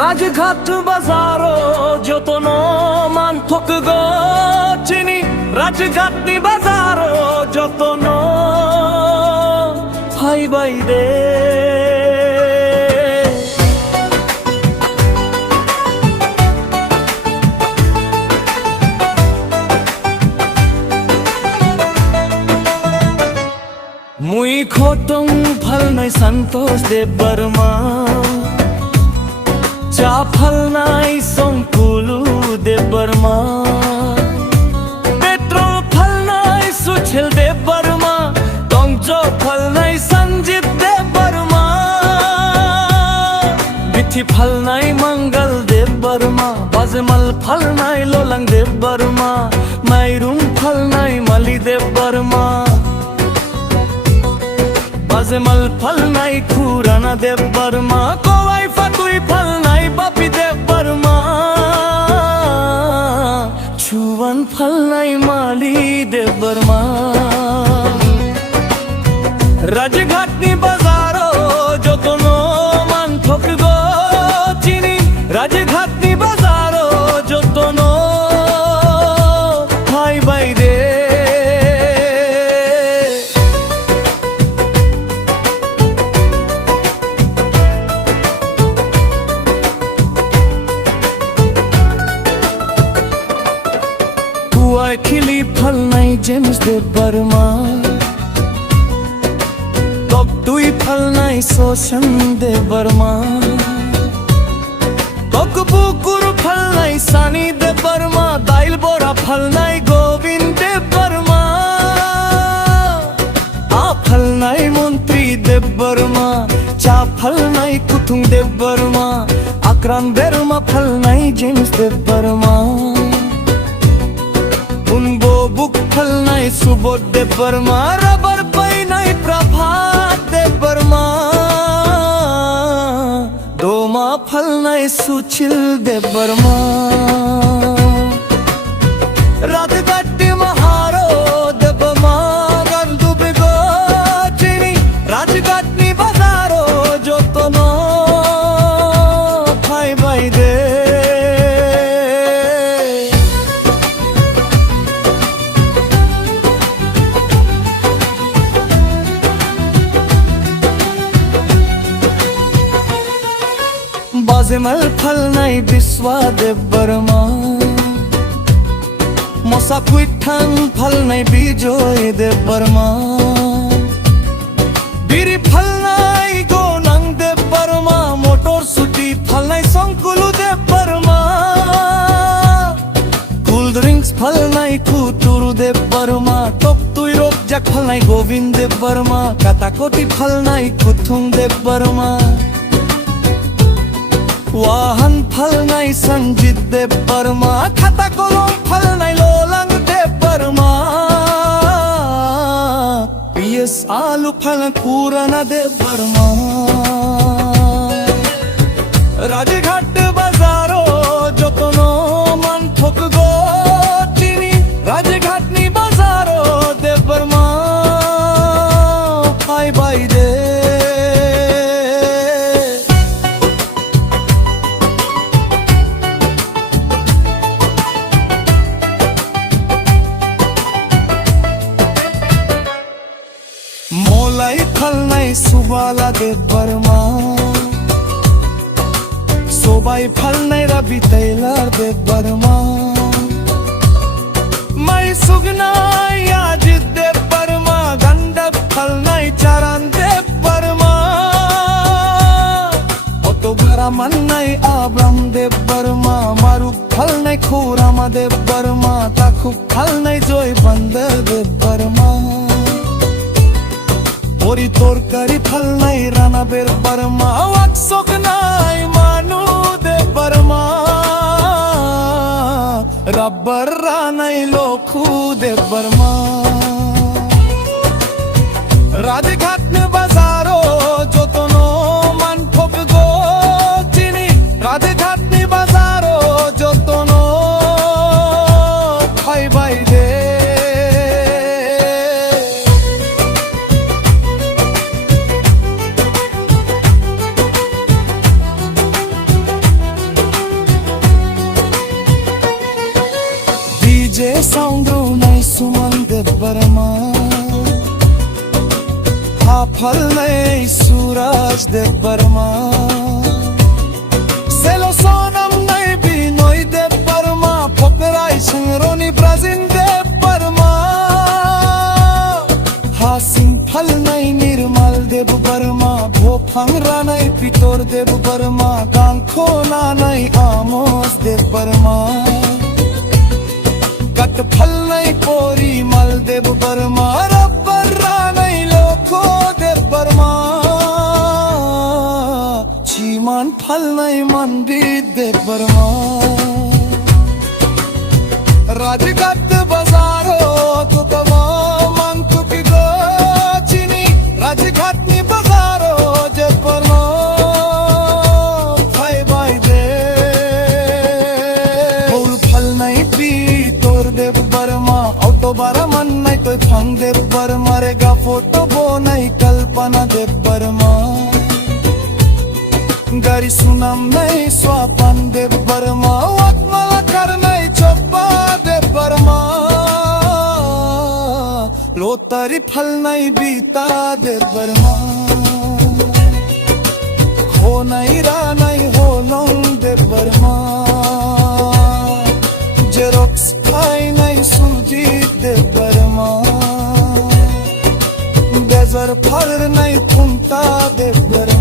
রাজঘাট বাজারো যতন মান ঠক গো চিনি রাজঘাটনি বাজারো যতন হাই বাইরে মুই খতম ভাল নাই সন্তোষ দেব বর্মা চা ফল নাই সংকুলু দেব বর্মা পেট্রোল ফল নাই সুছিল দেব বর্মা টংচ ফল নাই সঞ্জিত দেব বর্মা বিথি ফল নাই মঙ্গল দেব বর্মা বাজমল ফল নাই লোলং দেব বর্মা মাইরুম ফল নাই মালি দেব বর্মা বাজমল ফল নাই খুরানা দেব বর্মা কোয়াই ফাতুই ফল নাই বাপি দেব বর্মা ছুবন ফল নাই মালি দেব বর্মা রাজঘাটনি বাজারো যতন মান ঠক গো চিনি রাজঘাটনি বাজারো যতন হাই বাইরে खिली फल नहीं जेम्स देव बर्मा तब तुई फल नहीं शोषण देव बर्मा बुकुर फल नहीं सानी देव बर्मा दाइल बोरा फल नहीं गोविंद देव बर्मा आ फल नहीं मंत्री देव बर्मा चा फल नहीं कुथुंग देव बर्मा आक्रान बेरमा फल नहीं जेम्स देव बर्मा उनको बुक फल नहीं सुबोध देव बर्मा रबर पै नहीं प्रभात देव बर्मा दोमा फल नहीं सुचिल देव बर्मा राजघाटी महारो देव गंदु बिगो चिनी राजघाटनी बाजारो जो तो नो भाई भाई दे बाजमल फल नहीं विश्वा देव बर्मा मोसा कुठन फल नहीं बिजोय देव बर्मा बिरी फल नहीं गोनंग देव बर्मा मोटर सुटी फल नहीं संकुलु देव बर्मा कूल ड्रिंक्स फल नहीं खुतुरु देव बर्मा टोप तुई रोप जक फल नहीं गोविंद देव बर्मा काताकोटी फल नहीं कुथुंग देव बर्मा वाहन फल नहीं संजीत देव बर्मा खाता कलम फल नहीं लोलंग देव बर्मा पीएस आलू फल पुराना देव बर्मा राजघाट बाजारो जतनो मन ठक गो चिनी राजघाटनी बाजारो देव बर्मा हाय बाई दे मोलाई फल नहीं सुबाला देव बर्मा सोबाई फल नहीं रवि तैलर देव बर्मा मैं सुगना याजित देव बर्मा गंडक फल नहीं चरण देव बर्मा ओतो भरा मन नहीं आब्रम देव बर्मा मारू फल नहीं खुरामा देव बर्मा ताखु फल नहीं जोई बंदर देव बर्मा ओरी तोरकारी फल नहीं राना बेर बर्मा वाक्सोक नहीं मानू देव बर्मा रबर नहीं लोखू देव बर्मा राजघाटनी बाजारो जतनो मन ठक गो चिनी राजघाटनी बाजारो जतनो भाई भाई दे ফল নেই সুরাজ দেব বর্মা সেলো সোনম নাই বিনয় দেব বর্মা ফকরাই সিংরনি ব্রাজিন দেব বর্মা হাসিং ফল নাই নির্মল দেব বর্মা ভোফাংরা নাই পিতর দেব বর্মা গাংখোনা নাই আমোস দেব বর্মা কত ফল নাই পরিমল দেব বর্মা রব্বর নাই লোখো দেব বর্মা চিমান ফল নাই মন্দির দেব বর্মা রাজঘাট বাজারো তো তবা মাংতু কি গো চিনি রাজঘাট নি বাজারো দেব বর্মা ভাই ভাই দে ফুল ফল নাই পি তোর দেব বর্মা অটো বারা মন নাই তো ফং দেব বর্মা রে গা ফটো বো নাই কল্পনা দেব বর্মা গাড়ি সুনাম নাই স্বাপন দেব বর্মা ওয়াকমালা কর নাই চপ্পা দেব বর্মা লোতারি ফল নাই बीता দেব বর্মা খো নাই রা নাই হোলং দেব বর্মা জেরক্স খাই নাই সুজিত দেব বর্মা বেজার ফল নাই ফুংতা দেব বর্মা